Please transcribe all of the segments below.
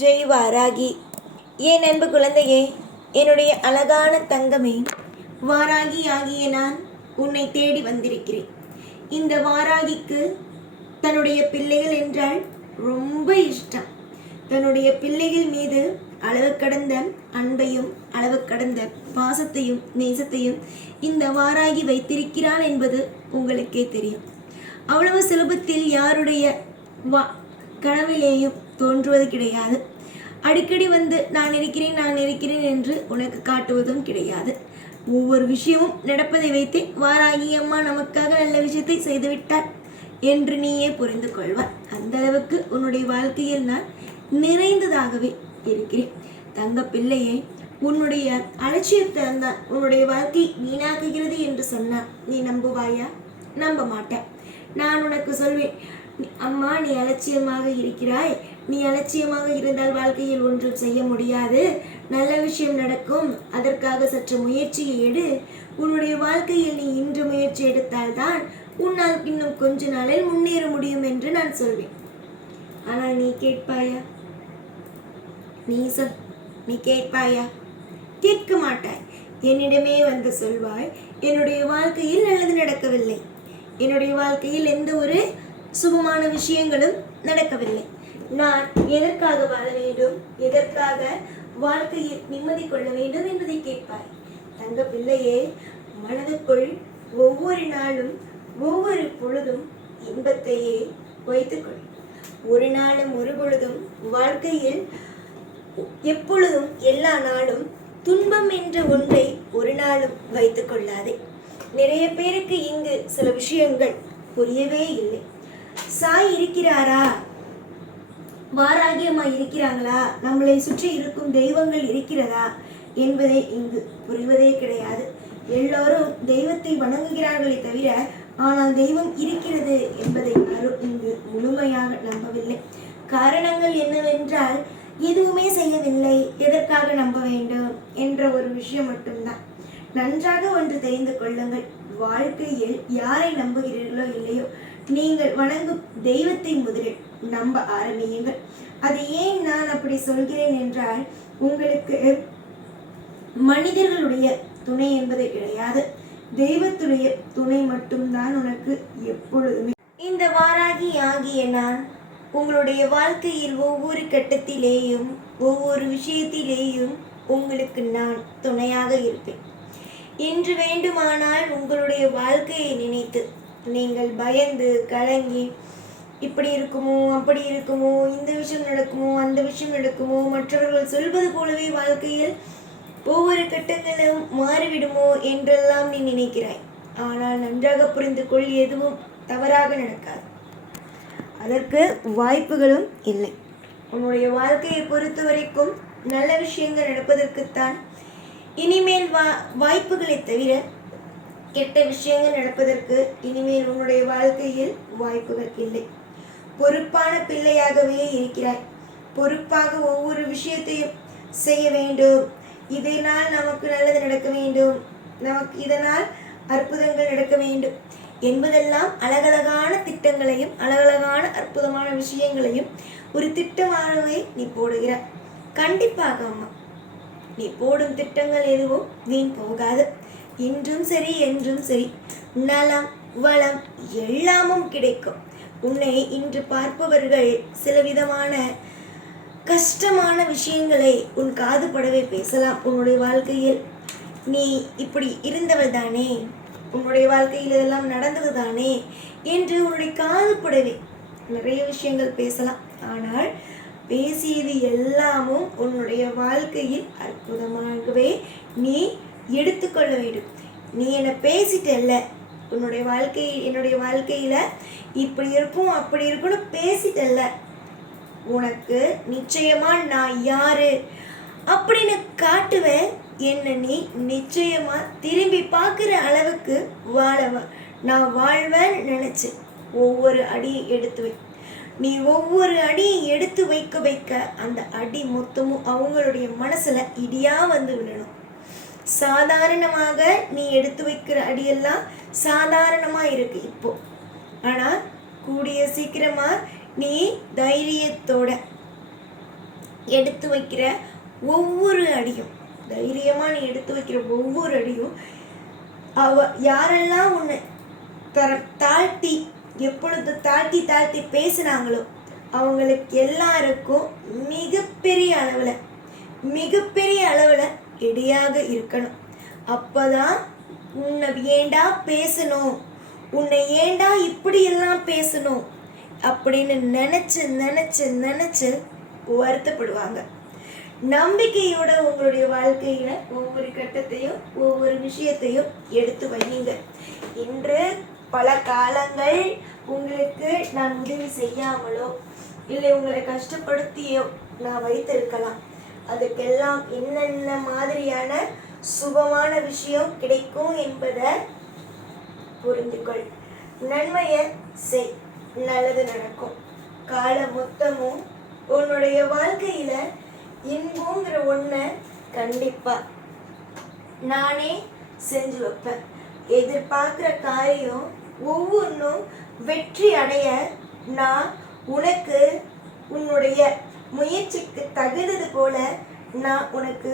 ஜெய் வாராகி என் அன்பு குழந்தையே என்னுடைய அழகான தங்கமே வாராகி ஆகிய நான் உன்னை தேடி வந்திருக்கிறேன். இந்த வாராகிக்கு தன்னுடைய பிள்ளைகள் என்றால் ரொம்ப இஷ்டம். தன்னுடைய பிள்ளைகள் மீது அளவு கடந்த அன்பையும் அளவு கடந்த பாசத்தையும் நேசத்தையும் இந்த வாராகி வைத்திருக்கிறாள் என்பது உங்களுக்கே தெரியும். அவ்வளவு சுலபத்தில் யாருடைய வா கனவிலேயும் தோன்றுவது கிடையாது. அடிக்கடி வந்து நான் இருக்கிறேன் நான் இருக்கிறேன் என்று உனக்கு காட்டுவதும் கிடையாது. ஒவ்வொரு விஷயமும் நடப்பதை வைத்தே வாராகி அம்மா நமக்காக நல்ல விஷயத்தை செய்துவிட்டார் என்று நீயே புரிந்து கொள்வார் அந்த அளவுக்கு உன்னுடைய வாழ்க்கையில் நான் நிறைந்ததாகவே இருக்கிறேன். தங்க பிள்ளையை உன்னுடைய அலட்சியத்தை தான் உன்னுடைய வாழ்க்கை வீணாக்குகிறது என்று சொன்னார் நீ நம்புவாயா? நம்ப மாட்டேன் நான் உனக்கு சொல்வேன் அம்மா நீ அலட்சியமாக இருக்கிறாய். நீ அலட்சியமாக இருந்தால் வாழ்க்கையில் ஒன்றும் செய்ய முடியாது. நல்ல விஷயம் நடக்கும். அதற்காக சற்று முயற்சியை எடு. உன்னுடைய வாழ்க்கையில் நீ இன்று முயற்சி எடுத்தால்தான் உன்னால் இன்னும் கொஞ்ச நாளில் முன்னேற முடியும் என்று நான் சொல்வேன். ஆனால் நீ கேட்பாயா? நீ சொல். நீ கேட்பாயா? கேட்க மாட்டாய். என்னிடமே வந்து சொல்வாய் என்னுடைய வாழ்க்கையில் நல்லது நடக்கவில்லை. என்னுடைய வாழ்க்கையில் எந்த ஒரு சுபமான விஷயங்களும் நடக்கவில்லை. நான் எதற்காக வாழ வேண்டும்? எதற்காக வாழ்க்கையில் நிம்மதி கொள்ள வேண்டும் என்பதை கேட்பாய். தங்க பிள்ளையே மனதுக்குள் ஒவ்வொரு நாளும் ஒவ்வொரு பொழுதும் இன்பத்தையே வைத்துக்கொள். ஒரு நாளும் ஒரு பொழுதும் வாழ்க்கையில் எப்பொழுதும் எல்லா நாளும் துன்பம் என்ற ஒன்றை ஒரு நாளும் வைத்துக் கொள்ளாதே. நிறைய பேருக்கு இங்கு சில விஷயங்கள் புரியவே இல்லை. சாய் இருக்கிறாரா? வாராகியம்மா இருக்கிறாங்களா நம்மளை சுற்றி இருக்கும் தெய்வங்கள் இருக்கிறதா? என்பதை இங்கு புரிவதே கிடையாது. எல்லோரும் தெய்வத்தை வணங்குகிறார்களே தவிர ஆனால் தெய்வம் இருக்கிறது என்பதை யாரும் இங்கு முழுமையாக நம்பவில்லை. காரணங்கள் என்னவென்றால் எதுவுமே செய்யவில்லை எதற்காக நம்ப வேண்டும்? என்ற ஒரு விஷயம் மட்டும்தான். நன்றாக ஒன்று தெரிந்து கொள்ளுங்கள். வாழ்க்கையில் யாரை நம்புகிறீர்களோ இல்லையோ நீங்கள் வணங்கும் தெய்வத்தை முதலில் நம்ப ஆரம்பியுங்கள். அது ஏன் நான் அப்படி சொல்கிறேன் என்றால் உங்களுக்கு மனிதர்களுடைய துணை என்பது கிடையாது. தெய்வத்துடைய துணை மட்டும்தான் உனக்கு எப்பொழுதுமே. இந்த வாராகி ஆகிய நான் உங்களுடைய வாழ்க்கையில் ஒவ்வொரு கட்டத்திலேயும் ஒவ்வொரு விஷயத்திலேயும் உங்களுக்கு நான் துணையாக இருப்பேன். இன்று வேண்டுமானால் உங்களுடைய வாழ்க்கையை நினைத்து நீங்கள் பயந்து கலங்கி இப்படி இருக்குமோ அப்படி இருக்குமோ இந்த விஷயம் நடக்குமோ அந்த விஷயம் நடக்குமோ மற்றவர்கள் சொல்வது போலவே வாழ்க்கையில் ஒவ்வொரு கட்டங்களும் மாறிவிடுமோ என்றெல்லாம் நீ நினைக்கிறாய். ஆனால் நன்றாக புரிந்து கொள் எதுவும் தவறாக நடக்காது. அதற்கு வாய்ப்புகளும் இல்லை. உன்னுடைய வாழ்க்கையை பொறுத்த வரைக்கும் நல்ல விஷயங்கள் நடப்பதற்குத்தான் இனிமேல் வா வாய்ப்புகளை தவிர கெட்ட விஷயங்கள் நடப்பதற்கு இனிமேல் உன்னுடைய வாழ்க்கையில் வாய்ப்புகள் இல்லை. பொறுப்பான பிள்ளையாகவே இருக்கிறாய். பொறுப்பாக ஒவ்வொரு விஷயத்தையும் செய்ய வேண்டும். இதனால் நமக்கு நல்லது நடக்க வேண்டும். நமக்கு இதனால் அற்புதங்கள் நடக்க வேண்டும். என்பதெல்லாம் அழகழகான திட்டங்களையும் அழகழகான அற்புதமான விஷயங்களையும் ஒரு திட்டமாகவே நீ போடுகிறாய். கண்டிப்பாக அம்மா நீ போடும் திட்டங்கள் எதுவும் வீண் போகாது. இன்றும் சரி என்றும் சரி. நலம் வளம் எல்லாமும் கிடைக்கும். உன்னை இன்று பார்ப்பவர்கள் சில விதமான கஷ்டமான விஷயங்களை உன் காது படவே பேசலாம் உன்னுடைய வாழ்க்கையில். நீ இப்படி இருந்தவள் தானே உன்னுடைய வாழ்க்கையில் இதெல்லாம் நடந்தது தானே என்று உன்னுடைய காது படவே நிறைய விஷயங்கள் பேசலாம். ஆனால் பேசியது எல்லாமும் உன்னுடைய வாழ்க்கையில் அற்புதமாகவே நீ எடுத்துக்கொள்ள வேண்டும். நீ என்னை பேசிட்டல்ல? உன்னுடைய வாழ்க்கை என்னுடைய வாழ்க்கையில் இப்படி இருக்கும் அப்படி இருக்கும்னு பேசிட்டல்ல. உனக்கு நிச்சயமா நான் யாரு? அப்படின்னு காட்டுவேன் என்ன நீ நிச்சயமா திரும்பி பார்க்குற அளவுக்கு வாழவ. நான் வாழ்வேன்னு நினைச்சு ஒவ்வொரு அடியை எடுத்து வை. நீ ஒவ்வொரு அடியை எடுத்து வைக்க வைக்க அந்த அடி மொத்தமும் அவங்களுடைய மனசுல இடியா வந்து விழணும். சாதாரணமாக நீ எடுத்து வைக்கிற அடியெல்லாம் சாதாரணமா இருக்கு இப்போ. ஆனா கூடிய சீக்கிரமா நீ தைரியத்தோட எடுத்து வைக்கிற ஒவ்வொரு அடியும் தைரியமாக நீ எடுத்து வைக்கிற ஒவ்வொரு அடியும் அவ யாரெல்லாம் உன்னை தர தாழ்த்தி எப்பொழுது தாழ்த்தி தாழ்த்தி பேசுகிறாங்களோ அவங்களுக்கு எல்லாருக்கும் மிகப்பெரிய அளவில் மிகப்பெரிய அளவில் இடியாக இருக்கணும். அப்பதான் உன்னை ஏண்டா பேசணும்? உன்னை ஏண்டா இப்படியெல்லாம் பேசணும்? அப்படின்னு நினச்சி நினச்சி நினச்சி வருத்தப்படுவாங்க. நம்பிக்கையோட உங்களுடைய வாழ்க்கையில ஒவ்வொரு கட்டத்தையும் ஒவ்வொரு விஷயத்தையும் எடுத்து வையுங்க. இன்று பல காலங்கள் உங்களுக்கு நான் உதவி செய்யாமலோ இல்லை உங்களை கஷ்டப்படுத்தியோ நான் வைத்திருக்கலாம். அதுக்கெல்லாம் என்னென்ன மாதிரியான சுபமான விஷயம் கிடைக்கும் என்பதை புரிந்துகொள். நன்மையை செய். நல்லது நடக்கும். கால மொத்தமும் உன்னுடைய வாழ்க்கையில இன்பங்கிற ஒன்றை கண்டிப்பா நானே செஞ்சு வைப்பேன். எதிர்பார்க்குற காரியம் ஒவ்வொன்றும் வெற்றி அடைய நான் உனக்கு உன்னுடைய முயற்சிக்கு தகுந்தது போல நான் உனக்கு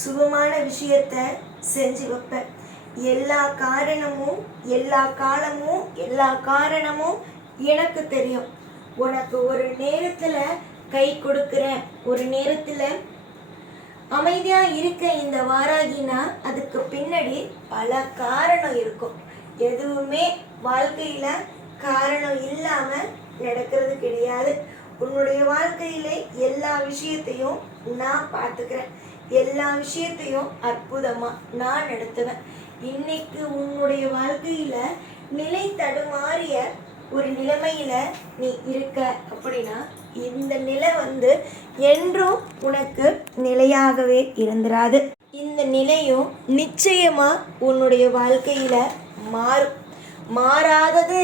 சுகமான விஷயத்த செஞ்சு வைப்பேன். எல்லா காரணமும் எல்லா காலமும் எல்லா காரணமும் எனக்கு தெரியும். உனக்கு ஒரு நேரத்தில் கை கொடுக்குறேன். ஒரு நேரத்தில் அமைதியாக இருக்க இந்த வாராகினா அதுக்கு பின்னாடி பல காரணம் இருக்கும். எதுவுமே வாழ்க்கையில காரணம் இல்லாம நடக்கிறது கிடையாது. உன்னுடைய வாழ்க்கையில எல்லா விஷயத்தையும் நான் பார்த்துக்கிறேன். எல்லா விஷயத்தையும் அற்புதமா நான் நடத்துவேன். இன்னைக்கு உன்னுடைய வாழ்க்கையில நிலை தடுமாறிய ஒரு நிலைமையில நீ இருக்க அப்படின்னா இந்த நிலை வந்து என்றும் உனக்கு நிலையாகவே இருந்துராது. இந்த நிலையும் நிச்சயமா உன்னுடைய வாழ்க்கையில மாறும். மாறாதது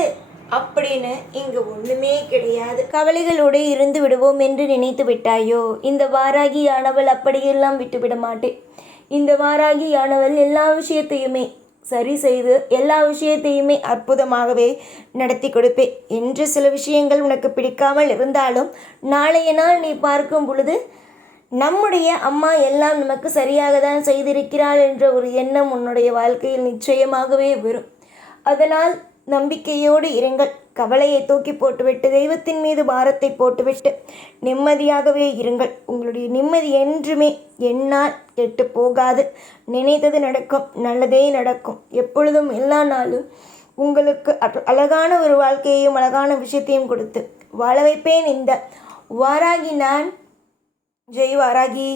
அப்படின்னு இங்கு ஒண்ணுமே கிடையாது. கவலைகளோடு இருந்து விடுவோம் என்று நினைத்து விட்டாயோ? இந்த வாராகியானவள் அப்படியெல்லாம் விட்டுவிட மாட்டேன் இந்த வாராகியானவள் எல்லா விஷயத்தையுமே சரி செய்து எல்லா விஷயத்தையுமே அற்புதமாகவே நடத்தி கொடுப்பேன் என்று சில விஷயங்கள் உனக்கு பிடிக்காமல் இருந்தாலும் நாளைய நாள் நீ பார்க்கும் பொழுது நம்முடைய அம்மா எல்லாம் நமக்கு சரியாக தான் செய்திருக்கிறாள் என்ற ஒரு எண்ணம் உன்னுடைய வாழ்க்கையில் நிச்சயமாகவே வரும். அதனால் நம்பிக்கையோடு இருங்கள். கவலையை தூக்கி போட்டுவிட்டு தெய்வத்தின் மீது பாரத்தை போட்டுவிட்டு நிம்மதியாகவே இருங்கள். உங்களுடைய நிம்மதி என்றுமே என்னால் கெட்டு போகாது. நினைத்தது நடக்கும் நல்லதே நடக்கும். எப்பொழுதும் எல்லா நாளும் உங்களுக்கு அழகான ஒரு வாழ்க்கையையும் அழகான விஷயத்தையும் கொடுத்து வாழ வைப்பேன் இந்த வாராகி நான் ஜெய் வாராகி